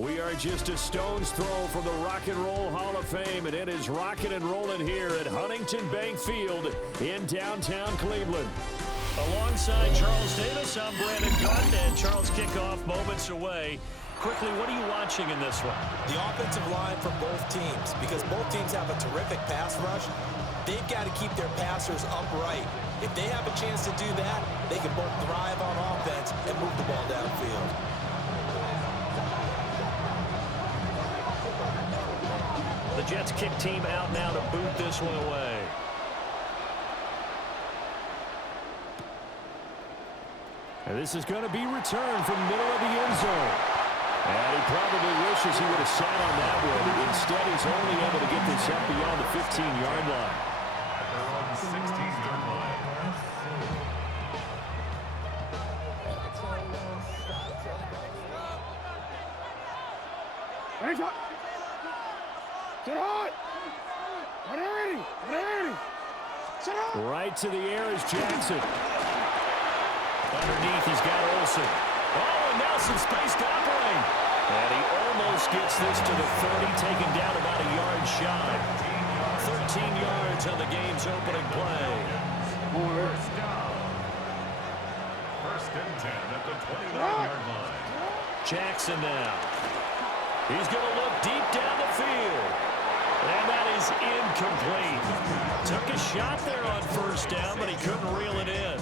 We are just a stone's throw from the Rock and Roll Hall of Fame, and it is rocking and rolling here at Huntington Bank Field in downtown Cleveland. Alongside Charles Davis, I'm Brandon Gaudin, and Charles kickoff moments away. Quickly, what are you watching in this one? The offensive line for both teams, because both teams have a terrific pass rush. They've got to keep their passers upright. If they have a chance to do that, they can both thrive on offense and move the ball downfield. The Jets kick team out now to boot this one away. And this is going to be returned from middle of the end zone. And he probably wishes he would have sat on that one. Instead, he's only able to get this up beyond the 15-yard line. They're on the 16-yard line. Right to the air is Jackson. Underneath, he's got Olsen. Oh, and Nelson spaced operate. And he almost gets this to the 30, taken down about a yard shy. 13 yards on the game's opening play. First down. First and 10 at the 29-yard line. Jackson now. He's going to look deep down the field. And that is incomplete. Took a shot there on first down, but he couldn't reel it in.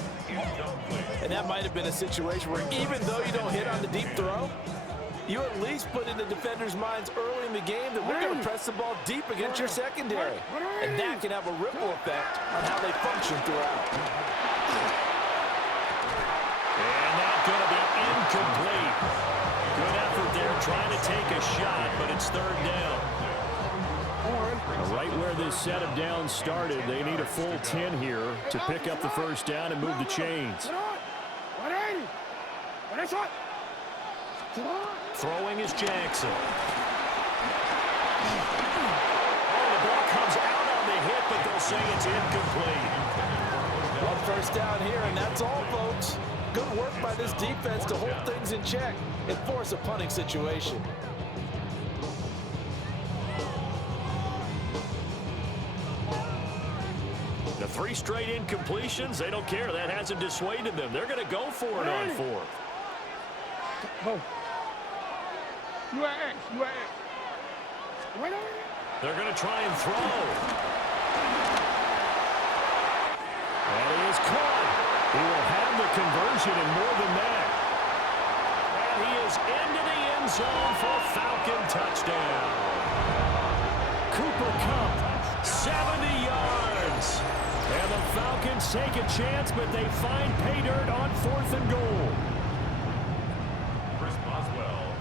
And that might have been a situation where even though you don't hit on the deep throw, you at least put in the defenders' minds early in the game that we're going to press the ball deep against your secondary. And that can have a ripple effect on how they function throughout. And that's going to be incomplete. Good effort there trying to take a shot, but it's third down. Right where this set of downs started, they need a full 10 here to pick up the first down and move the chains. Throwing is Jackson. Oh, the ball comes out on the hit, but they'll say it's incomplete. On first down here, and that's all, folks. Good work by this defense to hold things in check and force a punting situation. The 3 straight incompletions, they don't care. That hasn't dissuaded them. They're going to go for it on fourth. They're going to try and throw. And he is caught. He will have the conversion and more than that. And he is into the end zone for a Falcon touchdown. Cooper Kupp, 70 yards. and the Falcons take a chance, but they find pay dirt on 4th and goal.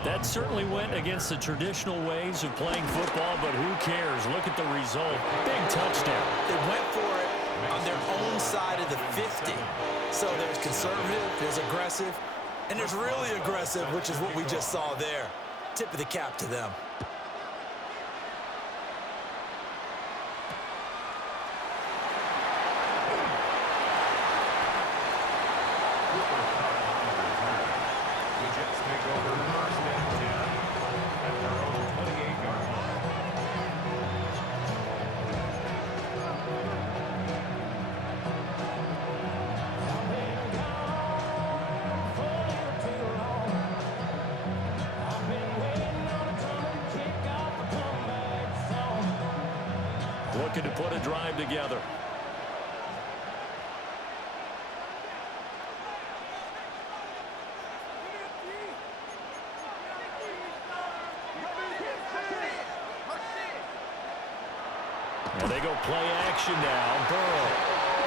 That certainly went against the traditional ways of playing football, but who cares? Look at the result. Big touchdown. They went for it on their own side of the 50. So there's conservative, there's aggressive, and there's really aggressive, which is what we just saw there. Tip of the cap to them. Looking to put a drive together. And they go play action now. Burrow.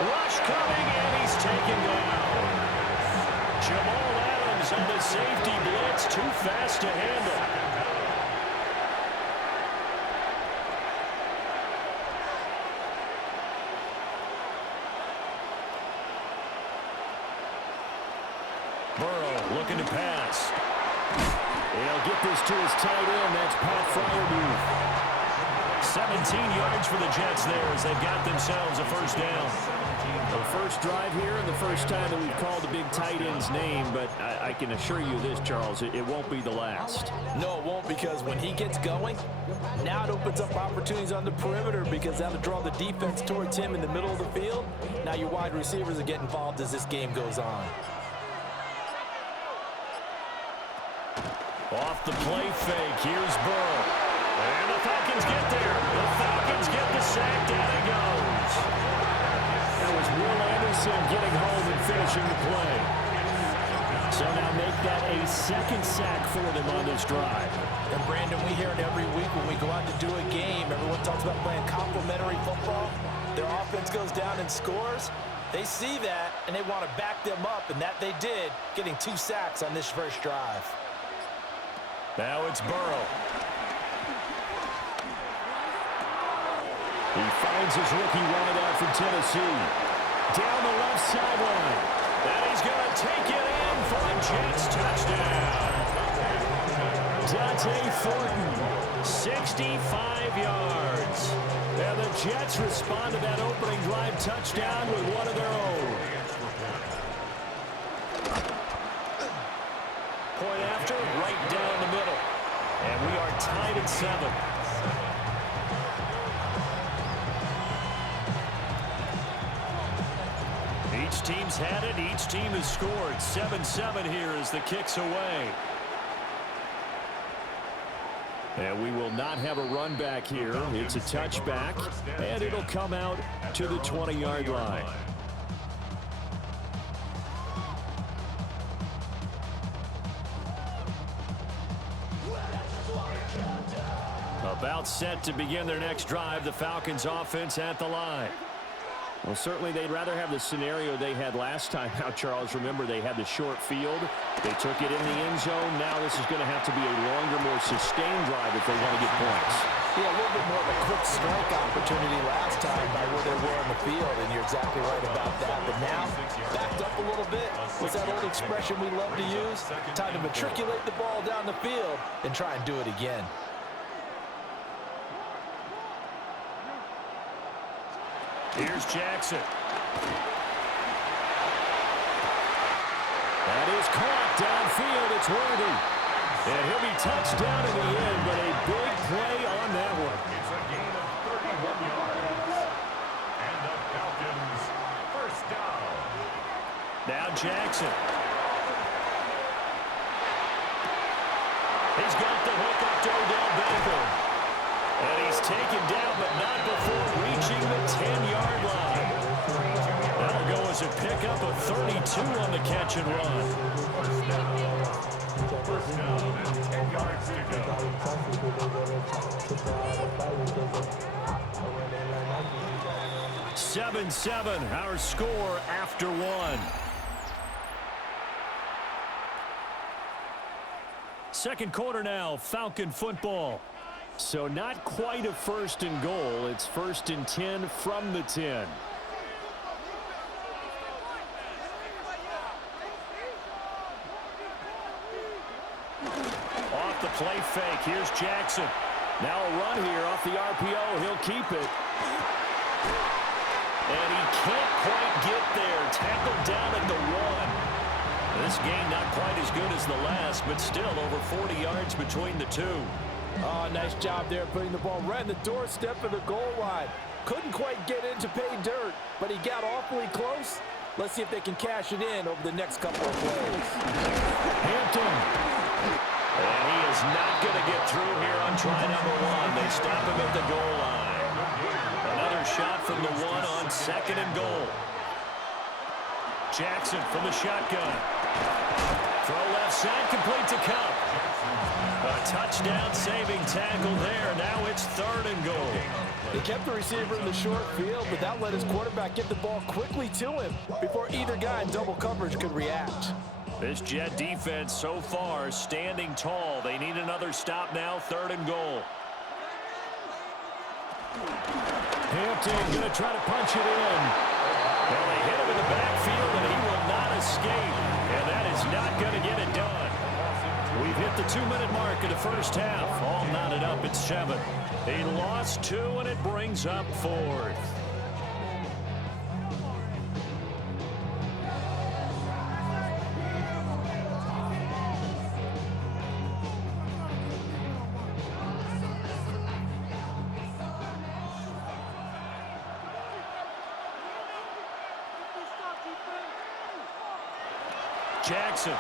Rush coming, and he's taken down. Jamal Adams on the safety blitz. Too fast to handle. Burrow looking to pass. He'll get this to his tight end. That's Pat Freiermuth. 17 yards for the Jets there as they've got themselves a first down. The first drive here and the first time that we've called the big tight end's name, but I can assure you this, Charles, it won't be the last. No, it won't, because when he gets going, now it opens up opportunities on the perimeter because that'll draw the defense towards him in the middle of the field. Now your wide receivers will get involved as this game goes on. Off the play fake, here's Burrow. And the Falcons get there. The Falcons get the sack, down he goes. That was Will Anderson getting home and finishing the play. So now make that a second sack for them on this drive. And Brandon, we hear it every week when we go out to do a game. Everyone talks about playing complementary football. Their offense goes down and scores. They see that, and they want to back them up, and that they did, getting 2 sacks on this first drive. Now it's Burrow. He finds his rookie wideout from Tennessee. Down the left sideline. And he's going to take it in for a Jets touchdown. Dante Thornton, 65 yards. And the Jets respond to that opening drive touchdown with one of their own. Point after, right down the middle. And we are tied at 7. Each team's had it. Each team has scored. 7-7 here as the kick's away. And we will not have a run back here. It's a touchback, and it'll come out to the 20-yard line. About set to begin their next drive. The Falcons offense at the line. Well, certainly they'd rather have the scenario they had last time. Now, Charles, remember they had the short field. They took it in the end zone. Now this is going to have to be a longer, more sustained drive if they want to get points. Yeah, a little bit more of a quick strike opportunity last time by where they were on the field, and you're exactly right about that. But now, backed up a little bit. What's that old expression we love to use? Time to matriculate the ball down the field and try and do it again. Here's Jackson. That is caught downfield. It's Worthy. And he'll be touched down in the end, but a big play on that one. It's a gain of 31 yards. And the Falcons first down. Now Jackson. He's got the hook up to Odell Beckham. And he's taken down, but not before reaching the 10-yard line. That'll go as a pickup of 32 on the catch and run. First down and 10 yards to go. 7-7, our score after 1. Second quarter now, Falcon football. So not quite a first and goal. It's 1st and 10 from the 10. Off the play fake. Here's Jackson. Now a run here off the RPO. He'll keep it. And he can't quite get there. Tackled down at the 1. This game not quite as good as the last, but still over 40 yards between the two. Oh, nice job there putting the ball right in the doorstep of the goal line. Couldn't quite get in to pay dirt, but he got awfully close. Let's see if they can cash it in over the next couple of plays. Hampton. And he is not going to get through here on try number 1. They stop him at the goal line. Another shot from the 1 on 2nd and goal. Jackson from the shotgun. Throw left side, complete to Kupp. A touchdown saving tackle there. Now it's 3rd and goal. He kept the receiver in the short field, but that let his quarterback get the ball quickly to him before either guy in double coverage could react. This Jet defense so far standing tall. They need another stop now, 3rd and goal. Hampton going to try to punch it in. Well, they hit him in the backfield, and he will not escape. And that is not going to get it done. We've hit the 2-minute mark of the first half. All knotted up at 7. He lost 2, and it brings up 4th. Jackson.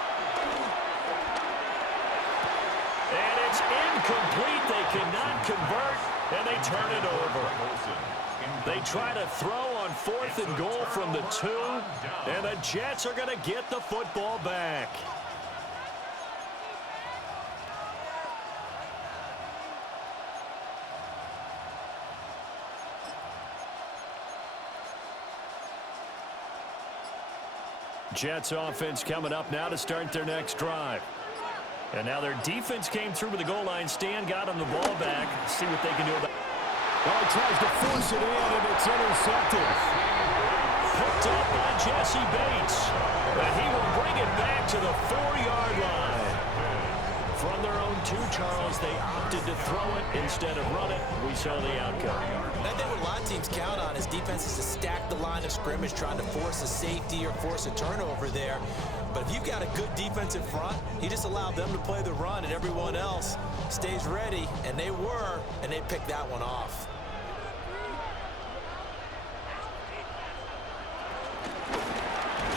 And it's incomplete. They cannot convert, and they turn it over. They try to throw on 4th and goal from the 2, and the Jets are going to get the football back. Jets offense coming up now to start their next drive. And now their defense came through with the goal line stand, got them the ball back. See what they can do about it. Well, he tries to force it in, and it's intercepted. Picked up by Jesse Bates. And he will bring it back to the 4-yard line. From their own 2, Charles, they opted to throw it instead of run it. We saw the outcome. I think what a lot of teams count on is defenses to stack the line of scrimmage, trying to force a safety or force a turnover there. But if you've got a good defensive front, you just allow them to play the run, and everyone else stays ready, and they were, and they picked that one off.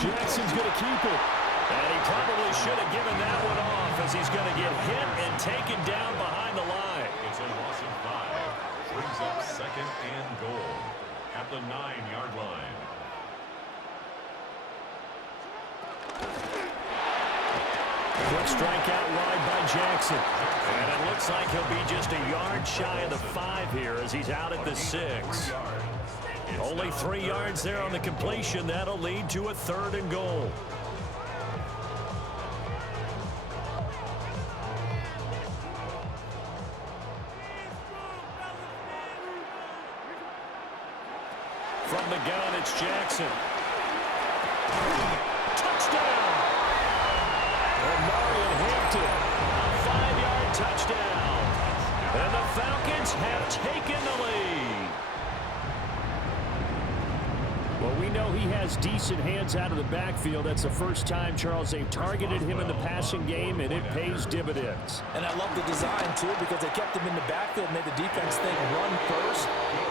Jackson's going to keep it. And he probably should have given that one off, as he's going to get hit and taken down behind the line. It's a loss of 5. Brings up 2nd and goal at the 9-yard line. Quick strike out wide by Jackson. And it looks like he'll be just a yard shy of the 5 here as he's out at the 6. Only 3 yards there on the completion. That'll lead to a 3rd and goal. From the gun, it's Jackson. Touchdown! And Marion Hampton, a 5-yard touchdown. And the Falcons have taken the lead. Well, we know he has decent hands out of the backfield. That's the first time, Charles, they've targeted him in the passing game, and it pays dividends. And I love the design, too, because they kept him in the backfield, made the defense think run first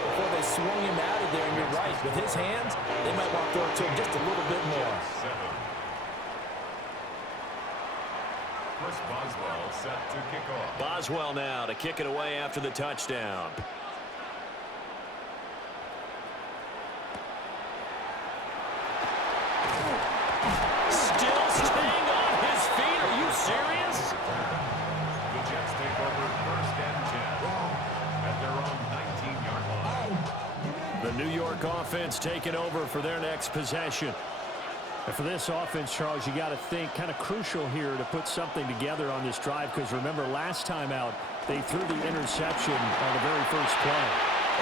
before they swung him out of there. And you're right, with his hands, they might want to throw it to him just a little bit more. Chris Boswell set to kick off. Boswell now to kick it away after the touchdown. Still staying on his feet. Are you serious? The Jets take over 1st and 10 at their own 19-yard line. The New York offense taking over for their next possession. And for this offense, Charles, you got to think kind of crucial here to put something together on this drive, because remember last time out they threw the interception on the very first play.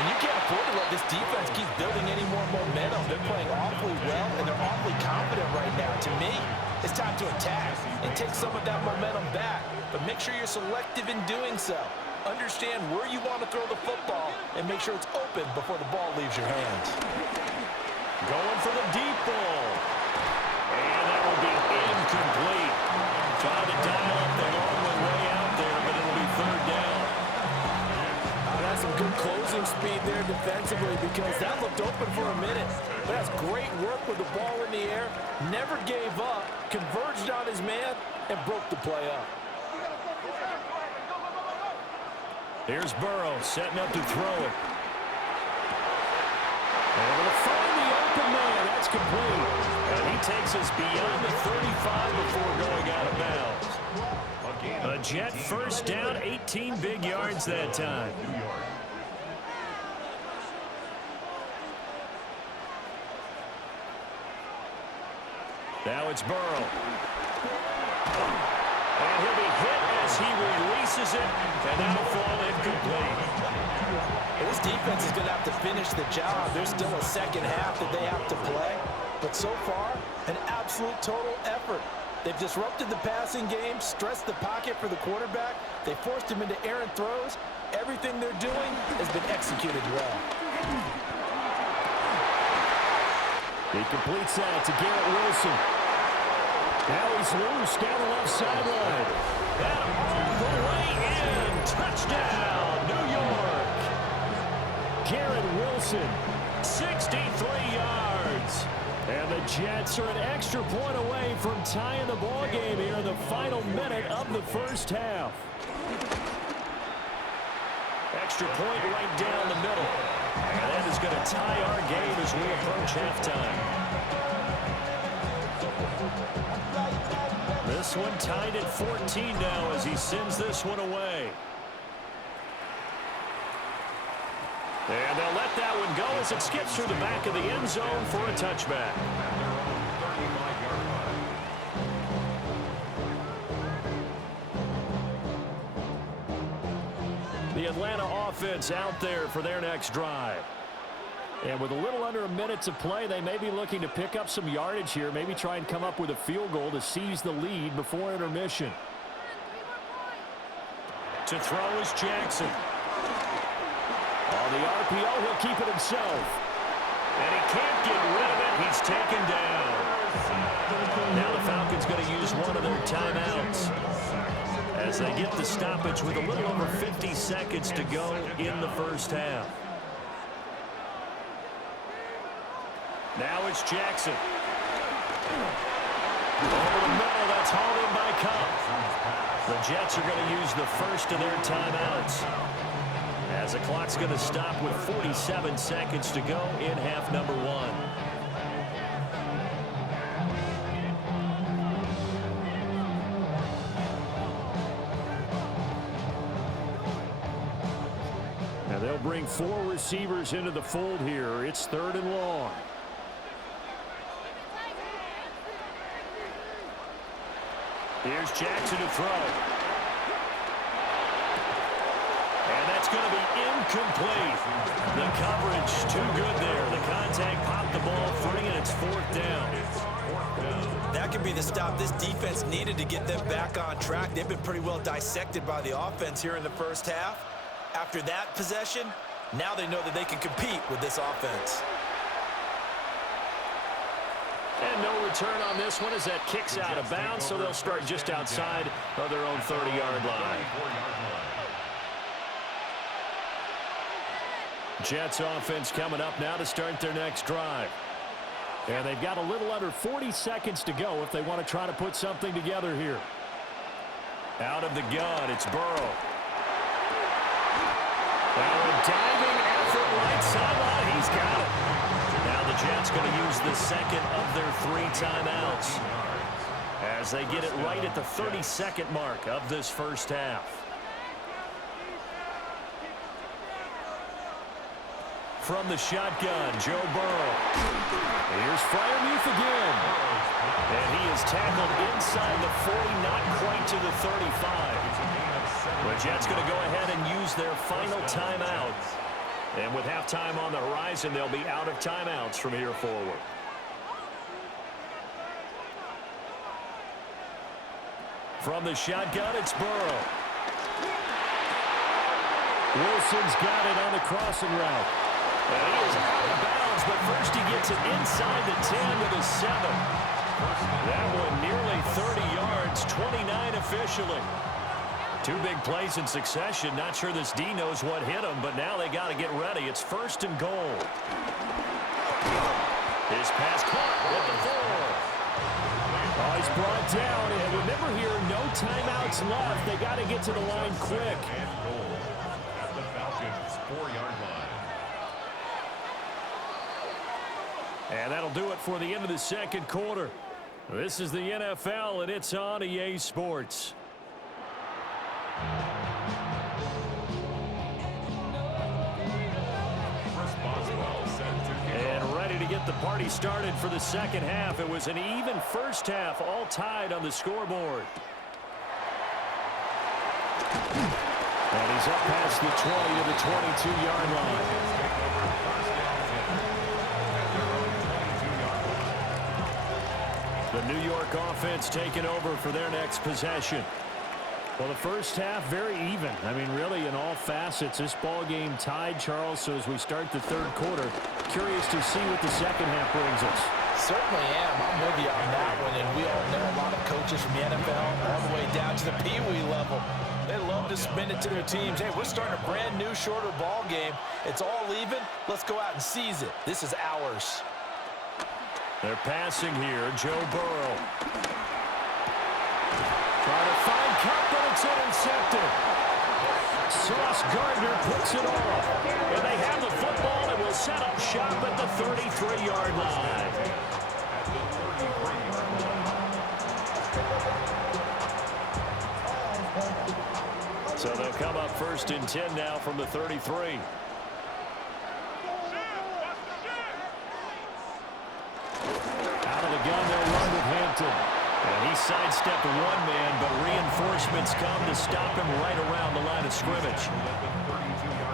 And you can't afford to let this defense keep building any more momentum. They're playing awfully well, and they're awfully confident right now. To me, it's time to attack and take some of that momentum back. But make sure you're selective in doing so. Understand where you want to throw the football and make sure it's open before the ball leaves your hands. Going for the deep ball. And that will be incomplete. Trying to dial up the long one way out there, but it'll be 3rd down. That's some good closing speed there defensively, because that looked open for a minute. But that's great work with the ball in the air. Never gave up, converged on his man, and broke the play up. Here's Burrow setting up to throw it. Able to find the open man. That's complete. And he takes us beyond the 35 before going out of bounds. A Jet first down, 18 big yards that time. Now it's Burrow. And he'll be hit as he releases it, and that'll fall incomplete. This defense is going to have to finish the job. There's still a second half that they have to play. But so far, an absolute total effort. They've disrupted the passing game, stressed the pocket for the quarterback. They forced him into errant throws. Everything they're doing has been executed well. He completes that to Garrett Wilson. Now he's loose down the left sideline. And all the way in. Touchdown, New York. Garrett Wilson. 63 yards. And the Jets are an extra point away from tying the ball game here in the final minute of the first half. Extra point right down the middle. And that is going to tie our game as we approach halftime. This one tied at 14 now as he sends this one away. And they'll let that one go as it skips through the back of the end zone for a touchback. The Atlanta offense out there for their next drive. And with a little under a minute to play, they may be looking to pick up some yardage here, maybe try and come up with a field goal to seize the lead before intermission. To throw is Jackson. On the RPO, he'll keep it himself. And he can't get rid of it. He's taken down. Now the Falcons going to use one of their timeouts as they get the stoppage with a little over 50 seconds to go in the first half. Now it's Jackson. Over the middle, that's hauled in by Kupp. The Jets are going to use the first of their timeouts as the clock's going to stop with 47 seconds to go in half number one. Now they'll bring four receivers into the fold here. It's 3rd and long. Here's Jackson to throw. And that's going to be incomplete. The coverage too good there. The contact popped the ball free, and it's 4th down. That could be the stop this defense needed to get them back on track. They've been pretty well dissected by the offense here in the first half. After that possession, now they know that they can compete with this offense. And no return on this one as that kicks out of bounds, so they'll start just outside of their own 30-yard line. Jets offense coming up now to start their next drive. And they've got a little under 40 seconds to go if they want to try to put something together here. Out of the gun, it's Burrow. Now a diving effort right sideline. He's got it. Now the Jets going to use the second of their 3 timeouts as they get it right at the 30-second mark of this first half. From the shotgun, Joe Burrow. Here's Freiermuth again. And he is tackled inside the 40, not quite to the 35. The Jets going to go ahead and use their final timeout. And with halftime on the horizon, they'll be out of timeouts from here forward. From the shotgun, it's Burrow. Wilson's got it on the crossing route. And he is out of bounds, but first he gets it inside the 10 to the 7. That one nearly 30 yards, 29 officially. 2 big plays in succession. Not sure this D knows what hit him, but now they got to get ready. It's 1st and goal. His pass caught at the 4. Oh, he's brought down. And remember here, no timeouts left. They got to get to the line quick. And goal at the Falcons' 4-yard line. And that'll do it for the end of the second quarter. This is the NFL, and it's on EA Sports. And ready to get the party started for the second half. It was an even first half, all tied on the scoreboard. And he's up past the 20 to the 22-yard line. The New York offense taking over for their next possession. Well, the first half, very even. I mean, really, in all facets, this ball game tied, Charles. So as we start the third quarter, curious to see what the second half brings us. Certainly am. I'm with you on that one. And we all know a lot of coaches from the NFL all the way down to the Pee-wee level. They love to spin it to their teams. Hey, we're starting a brand new, shorter ball game. It's all even. Let's go out and seize it. This is ours. They're passing here. Joe Burrow. Trying to find Kupp, but it's intercepted. Sauce Gardner puts it off. And they have the football and will set up shop at the 33-yard line. So they'll come up 1st and 10 now from the 33. Out of the gun, they'll run with Hampton. And he sidestepped one man, but reinforcements come to stop him right around the line of scrimmage.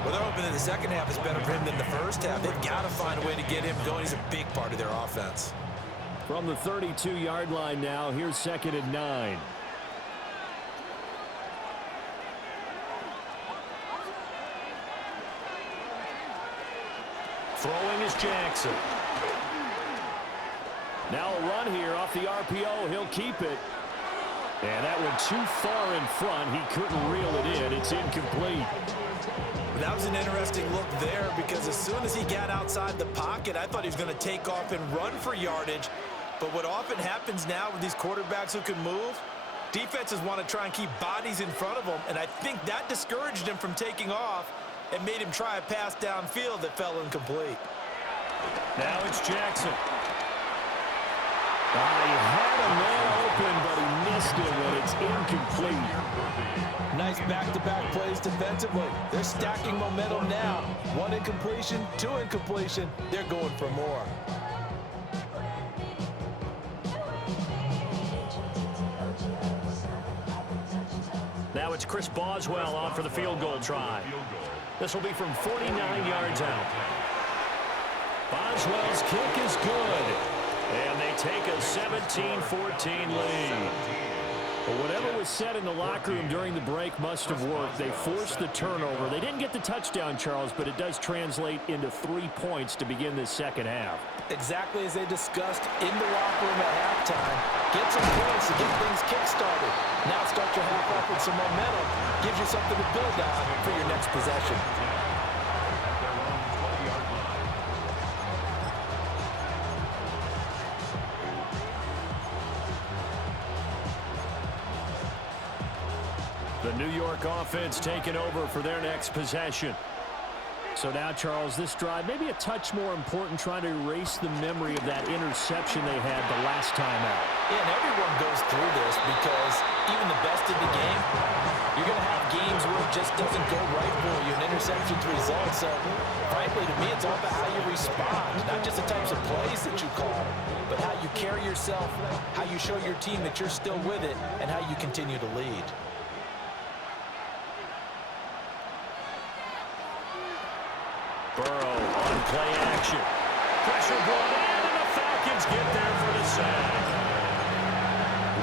Well, they're hoping that the second half is better for him than the first half. They've got to find a way to get him going. He's a big part of their offense. From the 32-yard line now, here's 2nd and 9. Throwing is Jackson. Now a run here off the RPO. He'll keep it. And that went too far in front. He couldn't reel it in. It's incomplete. That was an interesting look there because as soon as he got outside the pocket, I thought he was going to take off and run for yardage. But what often happens now with these quarterbacks who can move, defenses want to try and keep bodies in front of them, and I think that discouraged him from taking off and made him try a pass downfield that fell incomplete. Now it's Jackson. He had a man open, but he missed it when it's incomplete. Nice back-to-back plays defensively. They're stacking momentum now. 1 incompletion, 2 incompletion. They're going for more. Now it's Chris Boswell on for the field goal try. This will be from 49 yards out. Boswell's kick is good. And they take a 17-14 lead. Well, whatever was said in the locker room during the break must have worked. They forced the turnover. They didn't get the touchdown, Charles, but it does translate into 3 points to begin this second half. Exactly as they discussed in the locker room at halftime. Get some points to get things kick-started. Now start your half off with some momentum. Gives you something to build on for your next possession. The New York offense taking over for their next possession. So now, Charles, this drive maybe a touch more important, trying to erase the memory of that interception they had the last time out. Yeah, and everyone goes through this because even the best in the game, you're going to have games where it just doesn't go right for you, and interceptions result. So, frankly, to me, it's all about how you respond, not just the types of plays that you call, but how you carry yourself, how you show your team that you're still with it, and how you continue to lead. Burrow on play action. Pressure brought in, and the Falcons get there for the sack.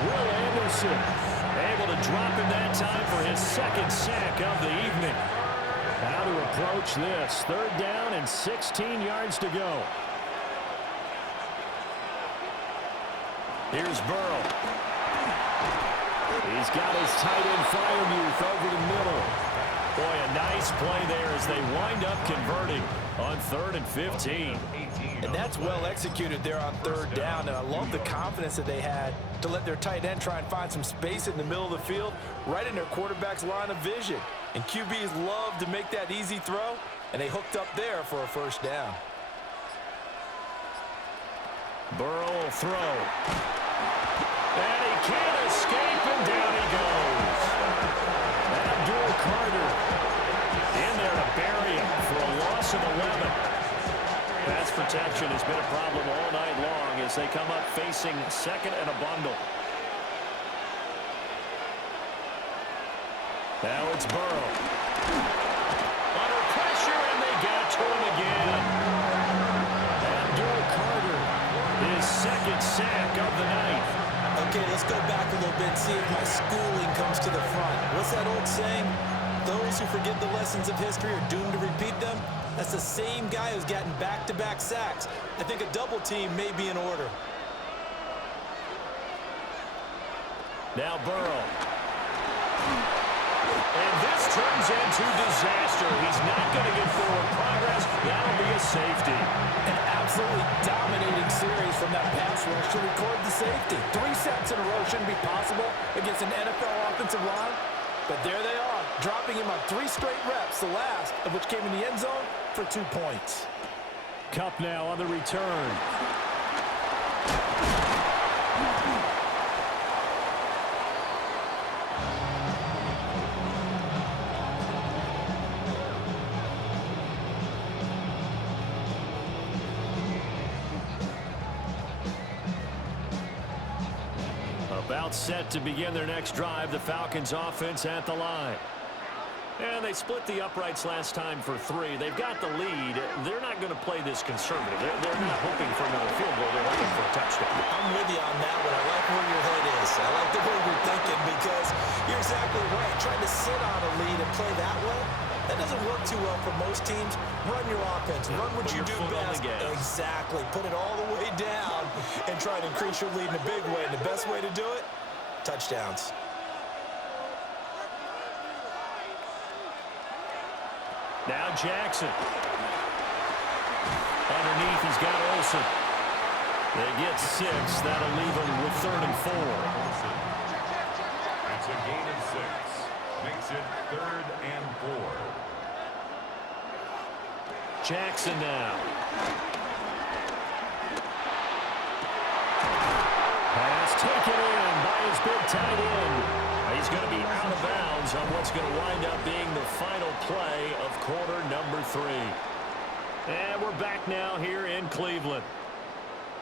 Will Anderson Able to drop him that time for his 2nd sack of the evening. how to approach this. 3rd down and 16 yards to go. Here's Burrow. He's got his tight end Freiermuth over the middle. Boy, a nice play there as they wind up converting on 3rd and 15. And that's well executed there on 3rd down, and I love the confidence that they had to let their tight end try and find some space in the middle of the field, right in their quarterback's line of vision. And QBs love to make that easy throw, and they hooked up there for a 1st down. Burrow will throw. And he can't escape, and down he goes. Abdul Carter in there to bury him for a loss of 11. Pass protection has been a problem all night long as they come up facing 2nd and a bundle. Now it's Burrow. Under pressure, and they got to him again. Abdul Carter, his 2nd sack of the night. Okay, let's go back a little bit and see if my schooling comes to the front. What's that old saying? Those who forget the lessons of history are doomed to repeat them. That's the same guy who's gotten back-to-back sacks. I think a double team may be in order. Now Burrow. And this turns into disaster. He's not going to get forward progress. That'll be a safety. An absolutely dominating series from that pass rush to record the safety. 3 sacks in a row shouldn't be possible against an NFL offensive line. But there they are, dropping him on 3 straight reps, the last of which came in the end zone for 2 points. Kupp now on the return. About set to begin their next drive, the Falcons offense at the line. And they split the uprights last time for 3. They've got the lead. They're not going to play this conservative. They're not hoping for another field goal. They're hoping for a touchdown. I'm with you on that one. I like where your head is. I like the way you're thinking because you're exactly right. Trying to sit on a lead and play that way, that doesn't work too well for most teams. Run your offense. Run what you do best. Exactly. Put it all the way down and try to increase your lead in a big way. And the best way to do it, touchdowns. Now Jackson. Underneath, he's got Olsen. They get 6. That'll leave them with 3rd and 4. Olsen. It's a gain of 6. Makes it 3rd and 4. Jackson now. Pass taken in by his big tight end. He's going to be out of bounds on what's going to wind up being the final play of quarter number 3. And we're back now here in Cleveland.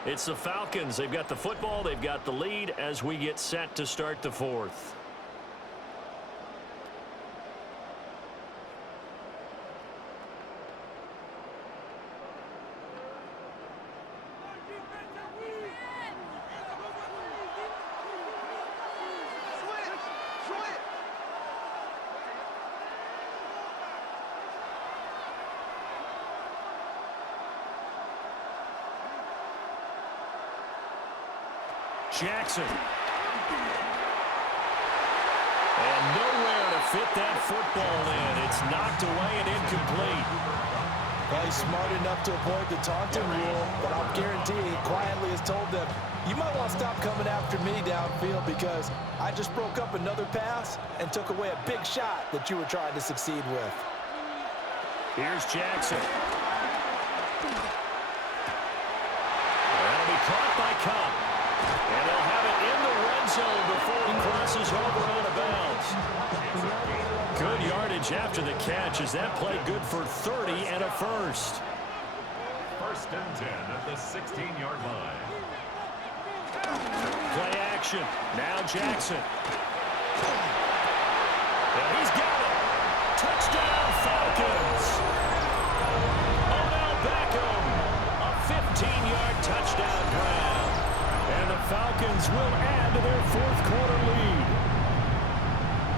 It's the Falcons. They've got the football. They've got the lead as we get set to start the 4th. Jackson. And nowhere to fit that football in. It's knocked away and incomplete. Well, he's smart enough to avoid the taunting rule, but I'll guarantee he quietly has told them, you might want to stop coming after me downfield because I just broke up another pass and took away a big shot that you were trying to succeed with. Here's Jackson. That'll be caught by Kupp. And they'll have it in the red zone before he crosses over out of bounds. Good yardage after the catch. Is that play good for 30 and a first? 1st and 10 at the 16-yard line. Play action. Now Jackson. And he's got it. Touchdown Falcons. Odell Beckham. A 15-yard touchdown grab. And the Falcons will add to their 4th quarter lead.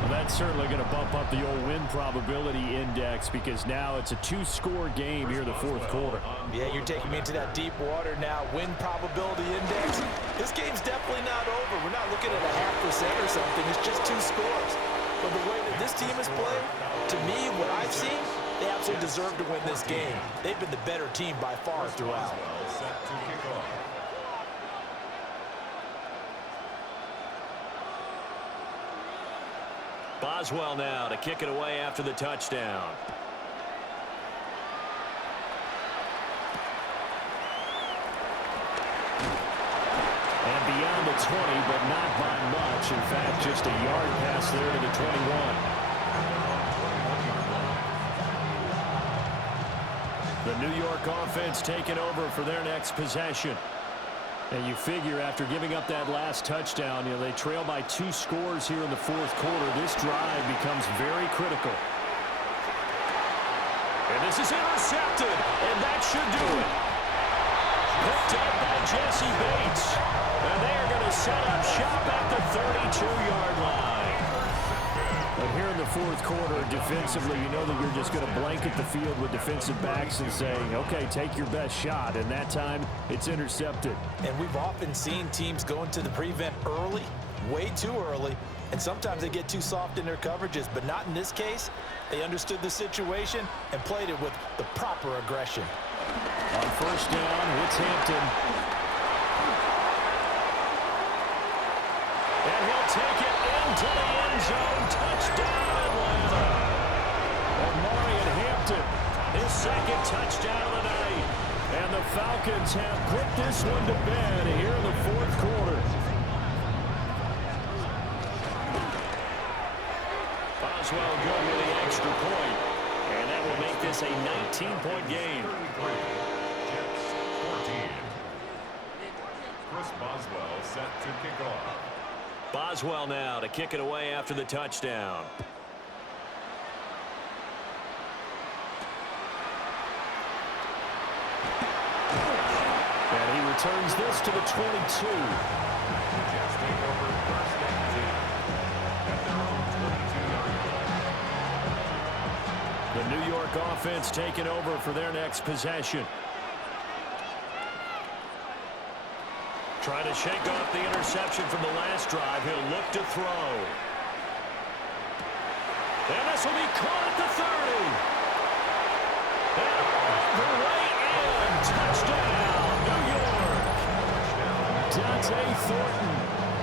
Well, that's certainly going to bump up the old win probability index because now it's a 2-score game here in the 4th quarter. Yeah, you're taking me into that deep water now. Win probability index. This game's definitely not over. We're not looking at a 0.5% or something. It's just 2 scores. But the way that this team is playing, to me, what I've seen, they absolutely deserve to win this game. They've been the better team by far throughout. Set to kick off. Boswell now to kick it away after the touchdown. And beyond the 20, but not by much. In fact, just a yard pass there to the 21. The New York offense taking over for their next possession. And you figure after giving up that last touchdown, they trail by 2 scores here in the 4th quarter. This drive becomes very critical. And this is intercepted, and that should do it. Picked up by Jesse Bates. And they are going to set up shop at the 32-yard line. And here in the 4th quarter, defensively, you know that you're just going to blanket the field with defensive backs and say, okay, take your best shot. And that time, it's intercepted. And we've often seen teams go into the prevent early way too early, and sometimes they get too soft in their coverages, but not in this case. They understood the situation and played it with the proper aggression. On first down, it's Hampton. And he'll take it into the end zone. Touchdown, Atlanta. Omarion Hampton, his second touchdown of the night. And the Falcons have put this one to bed here in the fourth quarter. Boswell good with the extra point. And that will make this a 19-point game. Jets 14. Chris Boswell set to kick off. Boswell now to kick it away after the touchdown. And he returns this to the 22. Jets take over first and 10 at their own 22-yard line. The New York offense taking over for their next possession. Trying to shake off the interception from the last drive. He'll look to throw. And this will be caught at the 30. And all the way in. Touchdown, New York. Dante Thornton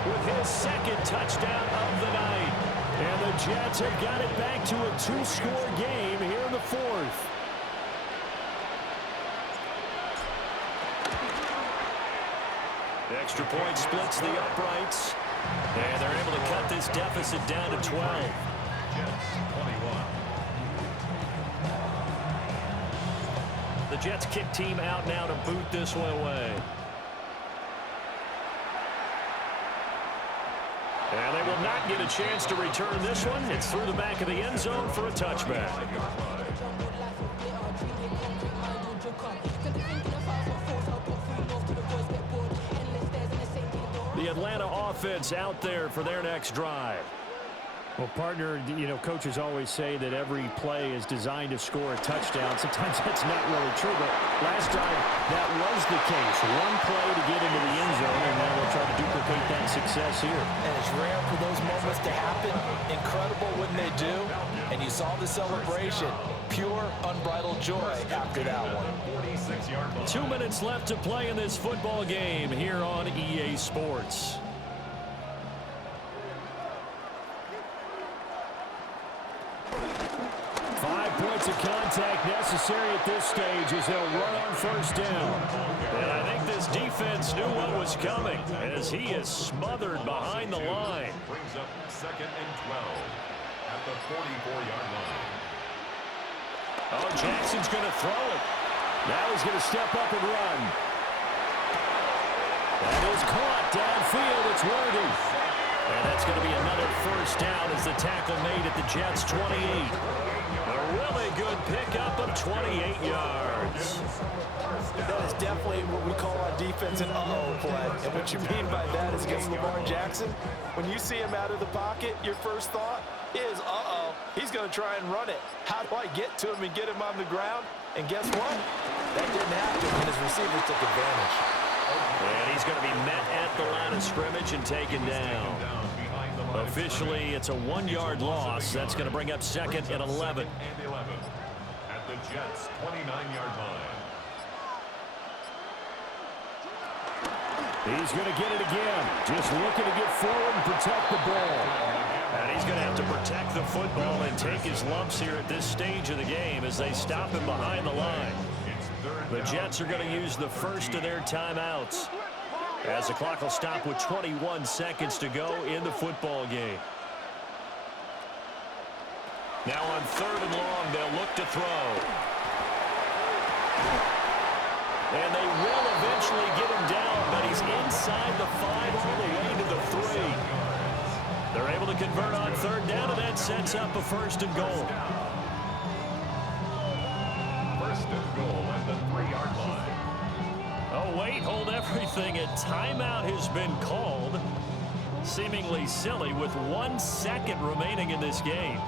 with his second touchdown of the night. And the Jets have got it back to a two-score game here in the fourth. The extra point splits the uprights. And they're able to cut this deficit down to 12. Jets 21. The Jets kick team out now to boot this one away. And they will not get a chance to return this one. It's through the back of the end zone for a touchback. The Atlanta offense out there for their next drive. Well, partner, you know, coaches always say that every play is designed to score a touchdown. Sometimes that's not really true, but last time that was the case. One play to get into the end zone, and now they'll try to duplicate that success here. And it's rare for those moments to happen. Incredible when they do. And you saw the celebration. Pure, unbridled joy after that one. 46-yard line. 2 minutes left to play in this football game here on EA Sports. Of contact necessary at this stage as they'll run on first down. And I think this defense knew what was coming as he is smothered behind the line. Brings up second and 12 at the 44-yard line. Oh, Jackson's going to throw it. Now he's going to step up and run. That is caught downfield. It's Worthy. And that's going to be another first down as the tackle made at the Jets' 28. A really good pickup of 28 yards. That is definitely what we call on defense an uh-oh play. And what you mean by that is against Lamar Jackson, when you see him out of the pocket, your first thought is, uh-oh, he's going to try and run it. How do I get to him and get him on the ground? And guess what? That didn't happen, and his receivers took advantage. And he's going to be met at the line of scrimmage and taken down. Officially, it's a 1-yard loss. That's going to bring up second and 11. And 11 at the Jets' 29-yard line. He's going to get it again. Just looking to get forward and protect the ball. And he's going to have to protect the football and take his lumps here at this stage of the game as they stop him behind the line. The Jets are going to use the first of their timeouts as the clock will stop with 21 seconds to go in the football game. Now on third and long, they'll look to throw. And they will eventually get him down, but he's inside the 5 all the way to the 3. They're able to convert on third down, and that sets up a first and goal. First and goal at the 3-yard line. Oh, wait, hold everything. A timeout has been called. Seemingly silly with 1 second remaining in this game.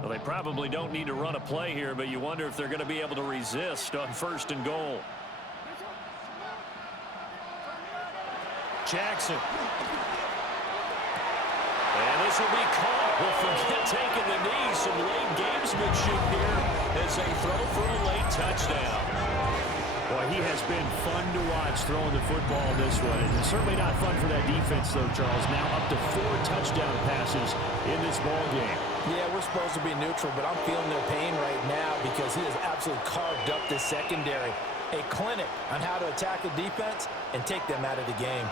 Well, they probably don't need to run a play here, but you wonder if they're going to be able to resist on first and goal. Jackson. And this will be caught. Well, forget taking the knee. Some late gamesmanship here as they throw for a late touchdown. Boy, he has been fun to watch throwing the football in this one. And certainly not fun for that defense, though, Charles. Now up to 4 touchdown passes in this ball game. Yeah, we're supposed to be neutral, but I'm feeling their pain right now because he has absolutely carved up the secondary. A clinic on how to attack the defense and take them out of the game.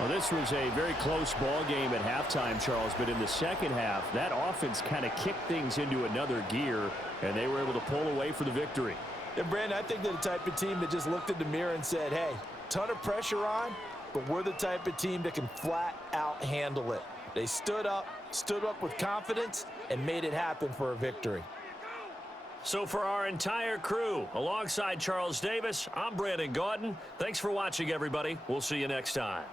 Well, this was a very close ball game at halftime, Charles, but in the second half, that offense kind of kicked things into another gear, and they were able to pull away for the victory. And Brandon, I think they're the type of team that just looked in the mirror and said, hey, ton of pressure on, but we're the type of team that can flat out handle it. They stood up with confidence, and made it happen for a victory. So for our entire crew, alongside Charles Davis, I'm Brandon Gaudin. Thanks for watching, everybody. We'll see you next time.